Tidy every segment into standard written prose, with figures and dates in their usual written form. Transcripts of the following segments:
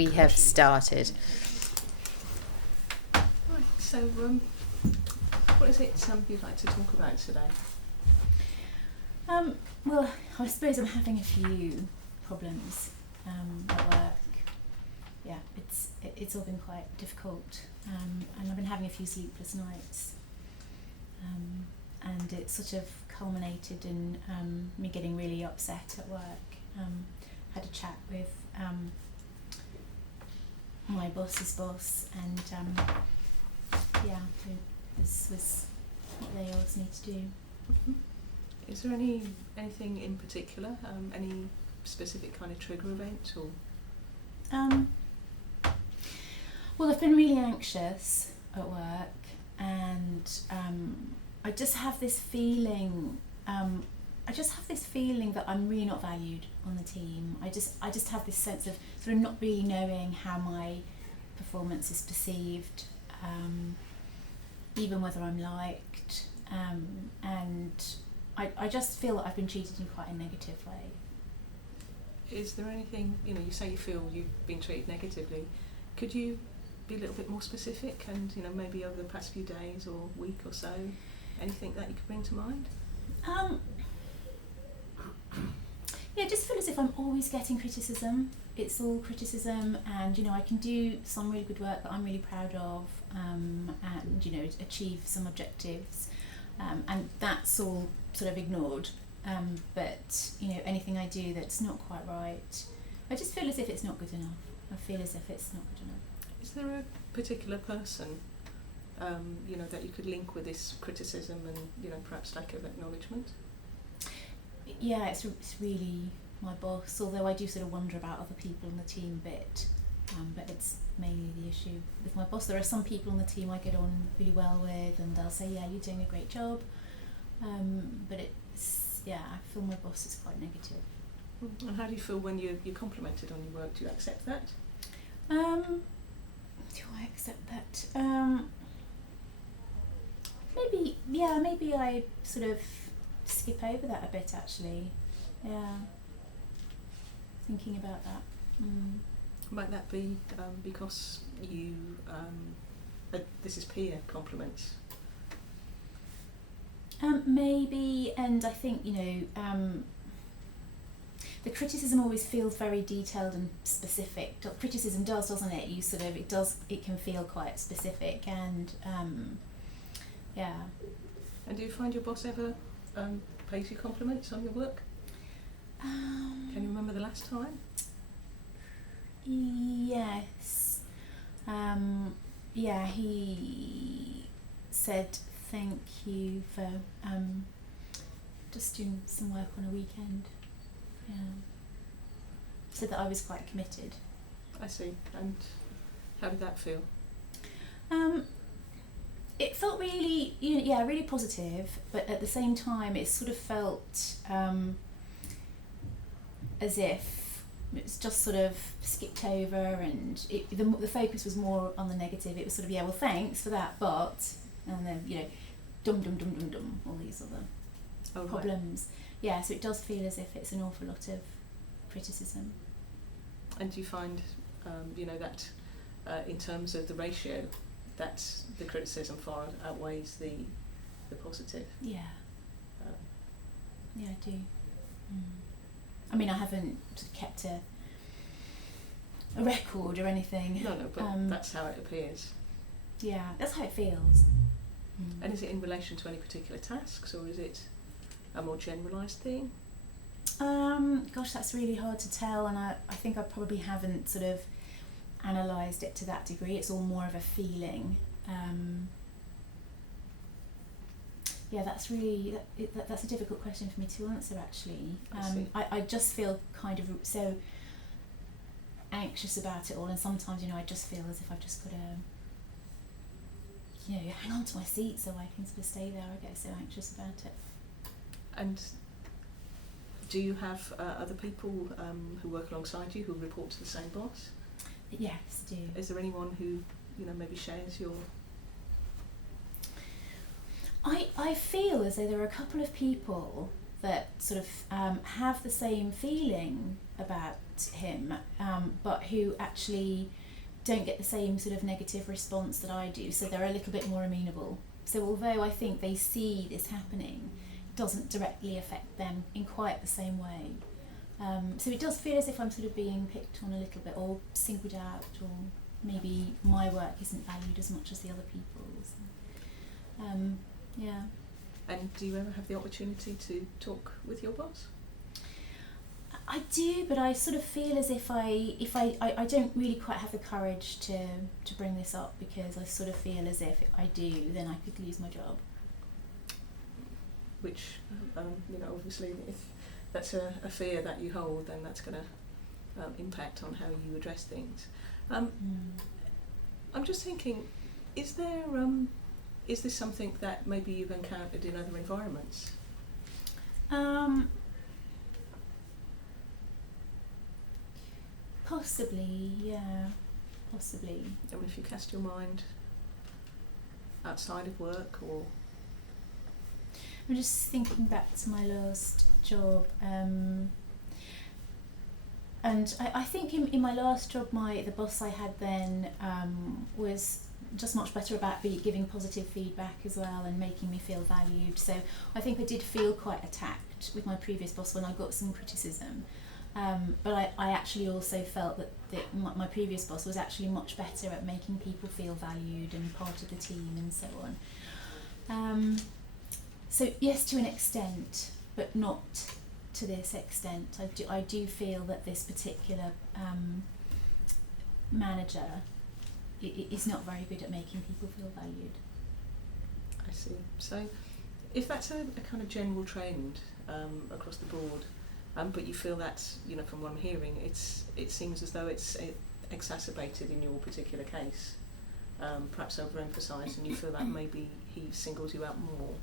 we have started. Right, so what is it you'd like to talk about today? Well, I suppose I'm having a few problems at work. Yeah, it's all been quite difficult, and I've been having a few sleepless nights, and it sort of culminated in me getting really upset at work. Had a chat with my boss's boss, and so this was what they asked me to do. Mm-hmm. Is there anything in particular, any specific kind of trigger event, or? Well, I've been really anxious at work, and I just have this feeling. That I'm really not valued on the team. I just have this sense of sort of not really knowing how my performance is perceived, even whether I'm liked, and I just feel that I've been treated in quite a negative way. Is there anything, you say you feel you've been treated negatively, could you be a little bit more specific, and maybe over the past few days or week or so, anything that you could bring to mind? Yeah, I just feel as if I'm always getting criticism. It's all criticism, and I can do some really good work that I'm really proud of, and achieve some objectives, and that's all sort of ignored. But anything I do that's not quite right, I just feel as if it's not good enough. I feel as if it's not good enough. Is there a particular person, that you could link with this criticism and perhaps lack of acknowledgement? Yeah, it's really my boss, although I do sort of wonder about other people on the team a bit, but it's mainly the issue with my boss. There are some people on the team I get on really well with, and they'll say, yeah, you're doing a great job, but I feel my boss is quite negative. And how do you feel when you're complimented on your work? Do you accept that? Do I accept that? Maybe I sort of skip over that a bit, actually. Yeah. Thinking about that. Might that be because you, this is peer compliments? Maybe, and I think, the criticism always feels very detailed and specific. Criticism does, doesn't it? It can feel quite specific, and yeah. And do you find your boss ever pays you compliments on your work? Can you remember the last time? Yes. He said thank you for just doing some work on a weekend. Yeah. Said that I was quite committed. I see. And how did that feel? It felt really, really positive, but at the same time, it sort of felt as if it's just sort of skipped over, and the focus was more on the negative. It was sort of, well, thanks for that, but, and then, dum, all these other problems. Right. Yeah, so it does feel as if it's an awful lot of criticism. And do you find, that in terms of the ratio, that the criticism far outweighs the positive? Yeah. Yeah, I do. I mean, I haven't kept a record or anything. No, but that's how it appears. Yeah, that's how it feels. And is it in relation to any particular tasks, or is it a more generalised thing? Gosh, that's really hard to tell, and I think I probably haven't sort of analysed it to that degree. It's all more of a feeling. That's really that's a difficult question for me to answer, actually. I just feel kind of so anxious about it all, and sometimes I just feel as if I've just got to hang on to my seat so I can sort of stay there. I get so anxious about it. And do you have other people who work alongside you who report to the same boss? Yes, I do. Is there anyone who maybe shares your? I feel as though there are a couple of people that sort of have the same feeling about him, but who actually don't get the same sort of negative response that I do, so they're a little bit more amenable. So although I think they see this happening, it doesn't directly affect them in quite the same way. So it does feel as if I'm sort of being picked on a little bit, or singled out, or maybe my work isn't valued as much as the other people's. Yeah. And do you ever have the opportunity to talk with your boss? I do, but I sort of feel as if I don't really quite have the courage to bring this up, because I sort of feel as if I do, then I could lose my job. Which, obviously, if that's a fear that you hold, then that's going to impact on how you address things. I'm just thinking, is this something that maybe you've encountered in other environments? Possibly, yeah, possibly. And if you cast your mind outside of work, or... I'm just thinking back to my last job, and I think in my last job, the boss I had then was just much better about giving positive feedback as well, and making me feel valued. So I think I did feel quite attacked with my previous boss when I got some criticism. But I actually also felt that my previous boss was actually much better at making people feel valued and part of the team and so on. So yes, to an extent, but not to this extent. I do feel that this particular manager is not very good at making people feel valued. I see. So if that's a kind of general trend across the board, but you feel that, from what I'm hearing, it seems as though it's exacerbated in your particular case, perhaps overemphasised, and you feel that maybe he singles you out more.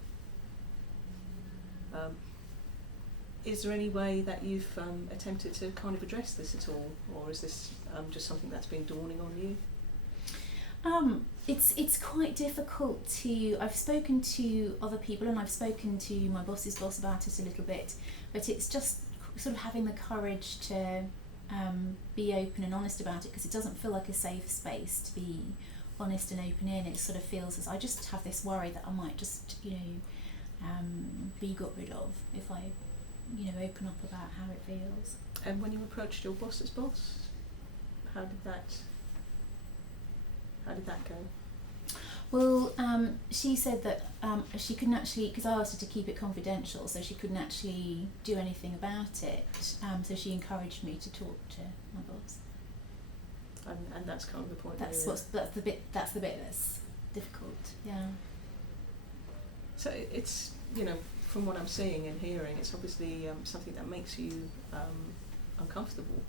Is there any way that you've attempted to kind of address this at all, or is this just something that's been dawning on you? It's quite difficult to. I've spoken to other people, and I've spoken to my boss's boss about it a little bit, but it's just sort of having the courage to be open and honest about it, because it doesn't feel like a safe space to be honest and open in. It sort of feels as I just have this worry that I might just be got rid of if I open up about how it feels. And when you approached your boss's boss, how did that go? Well, she said that she couldn't actually, because I asked her to keep it confidential, so she couldn't actually do anything about it. So she encouraged me to talk to my boss. And that's kind of the point. That's the bit that's difficult. Yeah. So it's from what I'm seeing and hearing, it's obviously something that makes you uncomfortable.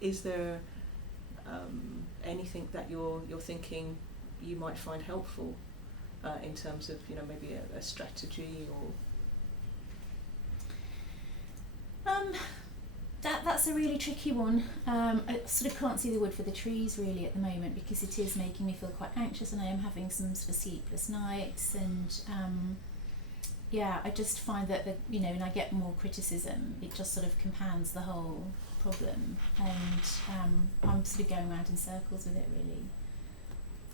Is there anything that you're thinking you might find helpful in terms of maybe a strategy, or? That's a really tricky one. I sort of can't see the wood for the trees really at the moment, because it is making me feel quite anxious, and I am having some sort of sleepless nights, and I just find that when I get more criticism, it just sort of compounds the whole problem, and I'm sort of going around in circles with it really.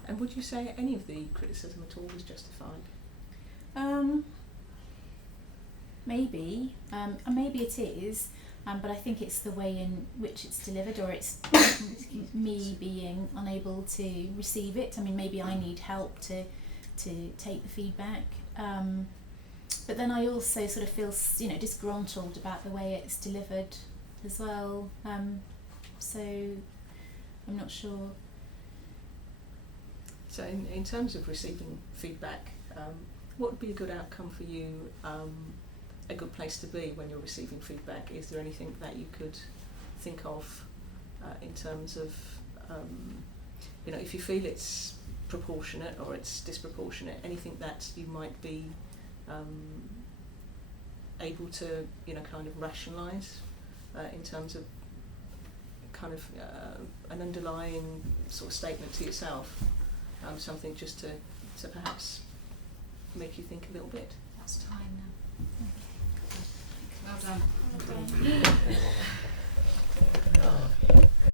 And would you say any of the criticism at all was justified? Maybe it is. But I think it's the way in which it's delivered, or it's me being unable to receive it. I mean, maybe I need help to take the feedback. But then I also sort of feel, disgruntled about the way it's delivered as well. So I'm not sure. So in terms of receiving feedback, what would be a good outcome for you? A good place to be when you're receiving feedback? Is there anything that you could think of in terms of, if you feel it's proportionate or it's disproportionate, anything that you might be able to, kind of rationalise in terms of kind of an underlying sort of statement to yourself, something just to perhaps make you think a little bit? That's time now. Okay. Well done. Oh.